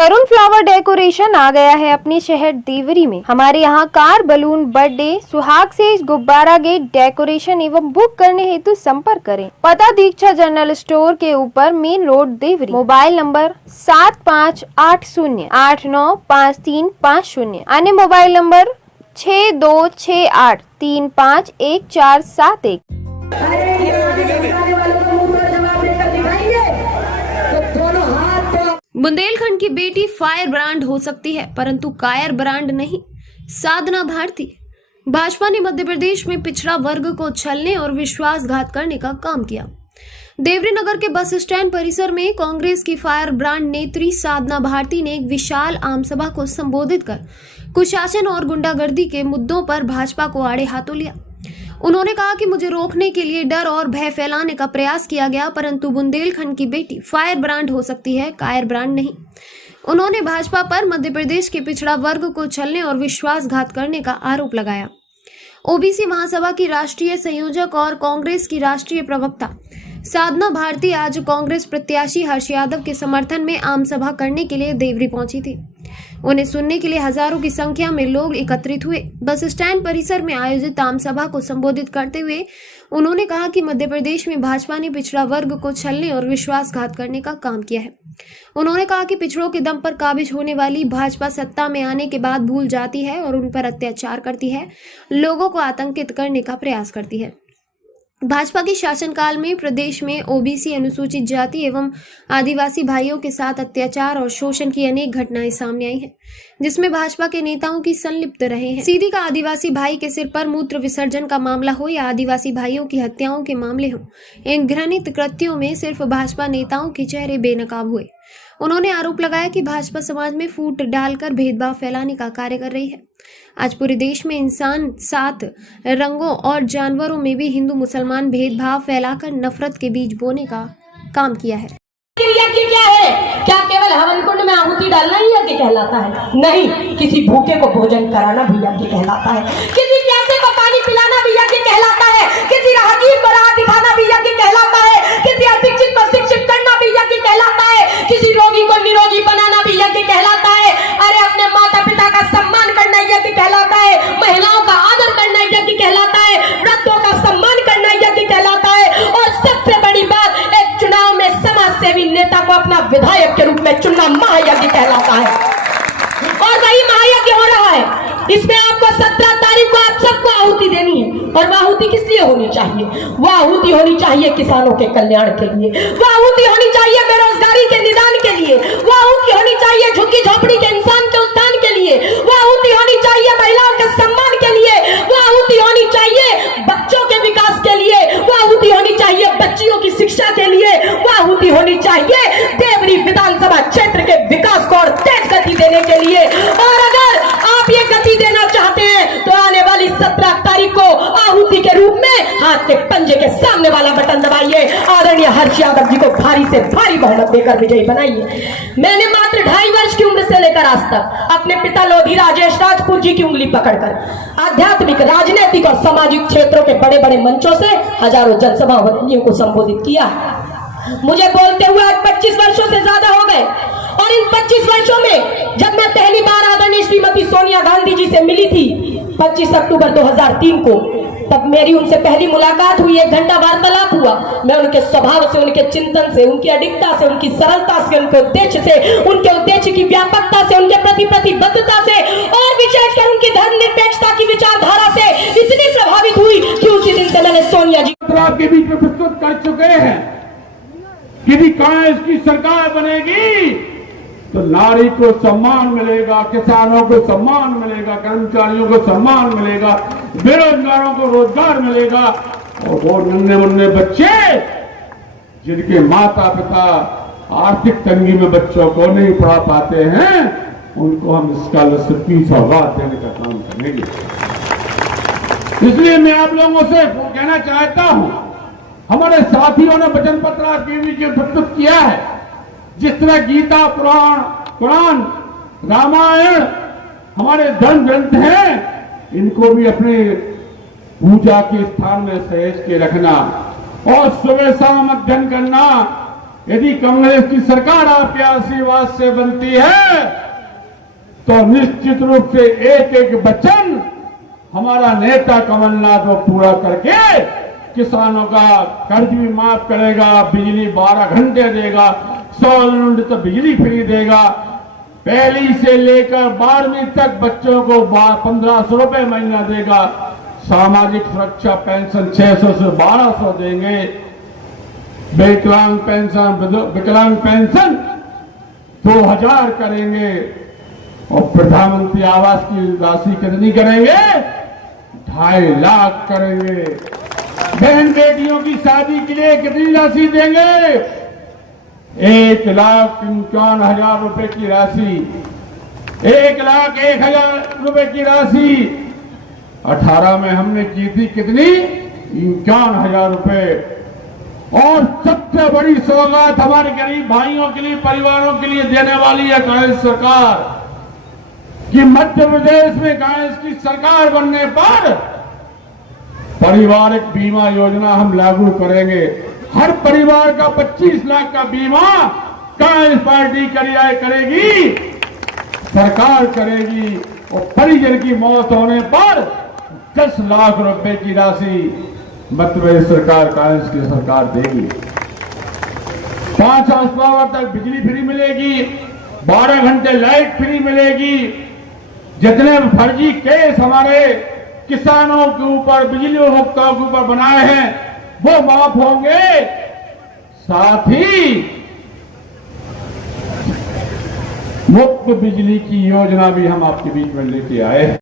तरुण flower decoration आ गया है अपने शहर देवरी में। हमारे यहाँ कार, बलून, बर्थडे, सुहाग सेज, गुब्बारा गेट, डेकोरेशन एवं बुक करने हेतु संपर्क करें। पता दीक्षा जनरल स्टोर के ऊपर, main road, Deori. Mobile number 7580895350। अन्य मोबाइल नंबर 6268351471। बुंदेलखंड की बेटी फायर ब्रांड हो सकती है, परंतु कायर ब्रांड नहीं। साधना भारती। भाजपा ने मध्य प्रदेश में पिछड़ा वर्ग को छलने और विश्वासघात करने का काम किया। देवरी नगर के बस स्टैंड परिसर में कांग्रेस की फायर ब्रांड नेत्री साधना भारती ने एक विशाल आम सभा को संबोधित कर कुशासन और गुंडागर्दी के मुद्दों पर भाजपा को आड़े हाथों लिया। उन्होंने कहा कि मुझे रोकने के लिए डर और भय फैलाने का प्रयास किया गया, परंतु बुंदेलखंड की बेटी फायर ब्रांड हो सकती है, कायर ब्रांड नहीं। उन्होंने भाजपा पर मध्य प्रदेश के पिछड़ा वर्ग को छलने और विश्वासघात करने का आरोप लगाया। ओबीसी महासभा की राष्ट्रीय संयोजक और कांग्रेस की राष्ट्रीय प्रवक्ता साधना भारती आज कांग्रेस प्रत्याशी हर्ष यादव के समर्थन में आम सभा करने के लिए देवरी पहुंची थी। उन्हें सुनने के लिए हजारों की संख्या में लोग एकत्रित हुए। बस स्टैंड परिसर में आयोजित आम सभा को संबोधित करते हुए उन्होंने कहा कि मध्य प्रदेश में भाजपा ने पिछड़ा वर्ग को छलने और विश्वासघात करने का काम किया है। उन्होंने कहा कि पिछड़ों के दम पर काबिज होने वाली भाजपा सत्ता में आने के बाद भूल जाती है और उन पर अत्याचार करती है, लोगों को आतंकित करने का प्रयास करती है। भाजपा के शासनकाल में प्रदेश में ओबीसी, अनुसूचित जाति एवं आदिवासी भाइयों के साथ अत्याचार और शोषण की अनेक घटनाएं सामने आई हैं, जिसमें भाजपा के नेताओं की संलिप्त रहे हैं। सीधी का आदिवासी भाई के सिर पर मूत्र विसर्जन का मामला हो या आदिवासी भाइयों की हत्याओं के मामले हो, इन घृणित कृत्यों में सिर्फ भाजपा नेताओं के चेहरे बेनकाब हुए। उन्होंने आरोप लगाया कि भाजपा समाज में फूट डालकर भेदभाव फैलाने का कार्य कर रही है। आज पूरे देश में इंसान 7 रंगों और जानवरों में भी हिंदू मुसलमान भेदभाव फैलाकर नफरत के बीज बोने का काम किया है। यज्ञ क्या है? क्या केवल हवन कुंड में आहुति डालना ही यज्ञ कहलाता है? नहीं, किसी भूखे को भोजन कराना भी यज्ञ कहलाता है। किसी प्यासे को पानी पिलाना भी यज्ञ कहलाता है। किसी राहगीर को राह दिखाना भी यज्ञ कहलाता है। किसी अशिक्षित को शिक्षित करना भी यज्ञ कहलाता है। किसी रोगी को निरोगी बनाना भी यज्ञ कहलाता है। अरे अपने माता पिता का सम्मान करना यज्ञ कहलाता है। महिलाओं का आदर करना यज्ञ कहलाता है। वृद्धों का सम्मान करना यज्ञ कहलाता है। और सबसे बड़ी बात, एक चुनाव में समाज सेवी नेता को अपना विधायक के रूप में चुनना महायज्ञ कहलाता है। और वही महायज्ञ हो रहा है। इसमें आपको 17 तारीख को आप सबको आहुति देनी है। और वह आहुति किस लिए होनी चाहिए? वह आहुति होनी चाहिए किसानों के कल्याण के लिए। वह आहुति होनी चाहिए बेरोजगारी के निदान के लिए। वह आहुति होनी चाहिए झुग्गी झोपड़ी के इंसान के उत्थान के लिए। वह आहुति होनी चाहिए महिलाओं के सम्मान के लिए। वह आहुति होनी चाहिए बच्चों के विकास के लिए। वह आहुति होनी चाहिए बच्चियों की शिक्षा के लिए। वह आहुति होनी चाहिए देवरी विधानसभा क्षेत्र के विकास को और तेज गति देने के लिए। और अगर आप ये गति देना चाहते हैं तो आने वाली 17 तारीख को आहुति के रूप में हाथ के पंजे के सामने वाला बटन दबाइए। आदरणीय हर्ष यादव जी को भारी से भारी बहुमत देकर विजयी बनाइए। मैंने मात्र 2.5 वर्ष की उम्र से लेकर आज तक अपने पिता लोधी राजेश राजपूत जी की उंगली पकड़कर आध्यात्मिक, राजनीतिक और सामाजिक क्षेत्रों के बड़े बड़े मंचों से हजारों जनसभा रैलियों को संबोधित किया। मुझे बोलते हुए आज 25 वर्षों से ज्यादा हो गए। और इन 25 वर्षों में जब मैं पहली बार आदरणीय श्रीमती सोनिया गांधी जी से मिली थी 25 अक्टूबर 2003 को, तब मेरी उनसे पहली मुलाकात हुई। 1 घंटा वार्तालाप हुआ। मैं उनके स्वभाव से, उनके चिंतन से, उनकी अडिगता से, उनकी सरलता से, उनके उद्देश्य से, उनके उद्देश्य की व्यापकता से, उनके प्रति प्रतिबद्धता से और विशेषकर उनकी धर्मनिरपेक्षता की विचारधारा से इतनी प्रभावित हुई कि उसी दिन से मैंने सोनिया जी के बीच में प्रस्तुत कर चुके हैं कि कांग्रेस की सरकार बनेगी तो नारी को सम्मान मिलेगा, किसानों को सम्मान मिलेगा, कर्मचारियों को सम्मान मिलेगा, बेरोजगारों को रोजगार मिलेगा। और वो नन्हे मुन्ने बच्चे जिनके माता पिता आर्थिक तंगी में बच्चों को नहीं पढ़ा पाते हैं, उनको हम स्कॉलरशिप की सौगात देने का काम करेंगे। इसलिए मैं आप लोगों से कहना चाहता हूं, हमारे साथियों ने वचन पत्र के बीच प्रस्तुत किया है। जिस तरह गीता, पुराण, कुरान, रामायण हमारे धर्म ग्रंथ हैं, इनको भी अपने पूजा के स्थान में सहेज के रखना और सुबह शाम अध्ययन करना, यदि कांग्रेस की सरकार आपके आशीर्वाद से बनती है तो निश्चित रूप से एक एक वचन हमारा नेता कमलनाथ वो पूरा करके किसानों का कर्ज भी माफ करेगा, बिजली 12 घंटे देगा, 100 यूनिट तो बिजली फ्री देगा, पहली से लेकर 12वीं तक बच्चों को 1500 रुपए महीना देगा, सामाजिक सुरक्षा पेंशन 600 से 1200 देंगे, विकलांग पेंशन 2000 करेंगे और प्रधानमंत्री आवास की राशि कितनी करेंगे? 2.5 लाख करेंगे। बहन बेटियों की शादी के लिए कितनी राशि देंगे? 1,51,000 रुपए की राशि, 1,01,000 रुपए की राशि 18 में हमने की थी कितनी? 51,000 रुपए। और सबसे बड़ी सौगात हमारे गरीब भाइयों के लिए, परिवारों के लिए देने वाली है कांग्रेस सरकार कि मध्य प्रदेश में कांग्रेस की सरकार बनने पर पारिवारिक बीमा योजना हम लागू करेंगे। हर परिवार का 25 लाख का बीमा कांग्रेस पार्टी करेगी, सरकार करेगी और परिजन की मौत होने पर 10 लाख रुपए की राशि मध्य प्रदेश सरकार, कांग्रेस की सरकार देगी। 5 हाउस पावर तक बिजली फ्री मिलेगी, 12 घंटे लाइट फ्री मिलेगी। जितने फर्जी केस हमारे किसानों के ऊपर, बिजली उपभोक्ताओं के ऊपर बनाए हैं वो माफ होंगे। साथ ही मुफ्त बिजली की योजना भी हम आपके बीच में लेके आए हैं।